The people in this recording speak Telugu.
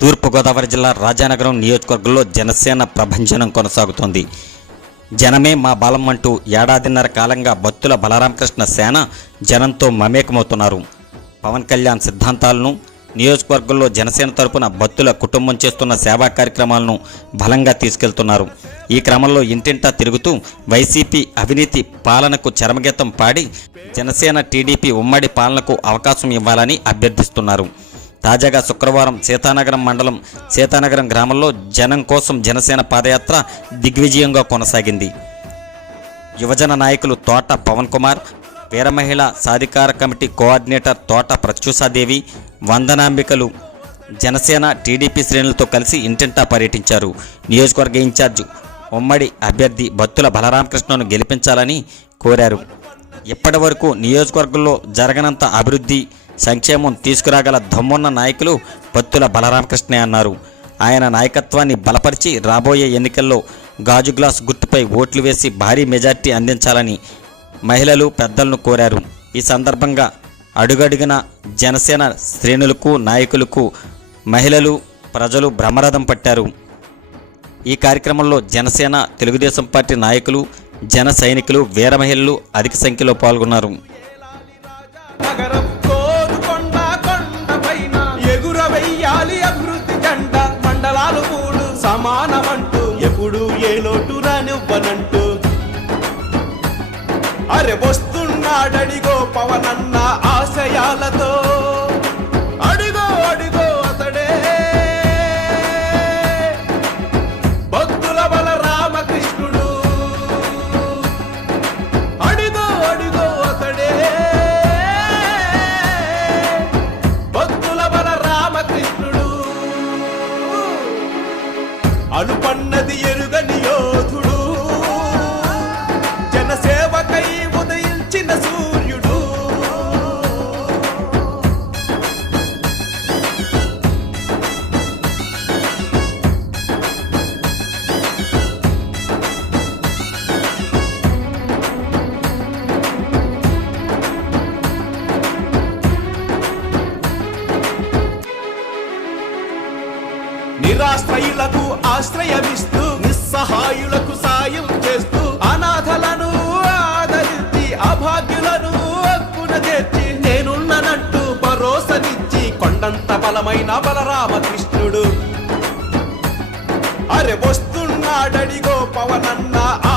తూర్పుగోదావరి జిల్లా రాజానగరం నియోజకవర్గంలో జనసేన ప్రభంజనం కొనసాగుతోంది. జనమే మా బలం అంటూ ఏడాదిన్నర కాలంగా బత్తుల బలరామకృష్ణ సేన జనంతో మమేకమవుతున్నారు. పవన్ కళ్యాణ్ సిద్ధాంతాలను నియోజకవర్గంలో జనసేన తరపున బత్తుల కుటుంబం చేస్తున్న సేవా కార్యక్రమాలను బలంగా తీసుకెళ్తున్నారు. ఈ క్రమంలో ఇంటింటా తిరుగుతూ వైసీపీ అవినీతి పాలనకు చరమగీతం పాడి జనసేన టీడీపీ ఉమ్మడి పాలనకు అవకాశం ఇవ్వాలని అభ్యర్థిస్తున్నారు. తాజాగా శుక్రవారం సీతానగరం మండలం సీతానగరం గ్రామంలో జనం కోసం జనసేన పాదయాత్ర దిగ్విజయంగా కొనసాగింది. యువజన నాయకులు తోట పవన్ కుమార్ వీరమహిళ సాధికార కమిటీ కోఆర్డినేటర్ తోట ప్రత్యూషాదేవి వందనాంబికలు జనసేన టీడీపీ శ్రేణులతో కలిసి ఇంటింటా పర్యటించారు. నియోజకవర్గ ఇన్ఛార్జ్ ఉమ్మడి అభ్యర్థి బత్తుల బలరామకృష్ణను గెలిపించాలని కోరారు. ఇప్పటి వరకు నియోజకవర్గంలో జరగనంత అభివృద్ధి సంక్షేమం తీసుకురాగల దమ్మున్న నాయకులు పత్తుల బలరామకృష్ణే అన్నారు. ఆయన నాయకత్వాన్ని బలపరిచి రాబోయే ఎన్నికల్లో గాజు గ్లాస్ గుర్తుపై ఓట్లు వేసి భారీ మెజార్టీ అందించాలని మహిళలు పెద్దలను కోరారు. ఈ సందర్భంగా అడుగడుగున జనసేన శ్రేణులకు నాయకులకు మహిళలు ప్రజలు బ్రహ్మరథం పట్టారు. ఈ కార్యక్రమంలో జనసేన తెలుగుదేశం పార్టీ నాయకులు జన సైనికులు వీర మహిళలు అధిక సంఖ్యలో పాల్గొన్నారు. ఎగురవెయ్యాలి అభివృద్ధి జెండ మండలాలు మూడు సమానమంటూ. ఎప్పుడు ఏ లోటు రానివ్వనంటూ. అరే వస్తున్నాడడిగో పవనన్న ఆశయాలతో. అలుపన్నది ఎరుగని యోధుడు నిరాశ్రయులకు ఆశ్రయమిస్తూ నిస్సహాయులకు సాయం చేస్తూ అనాథలను ఆదరించి అభాగ్యులను అక్కున చేర్చి నేనున్ననంటూ భరోసనిచ్చి కొండంత బలమైన బలరామకృష్ణుడు. అరే వస్తున్నాడడిగో పవనన్న ఆ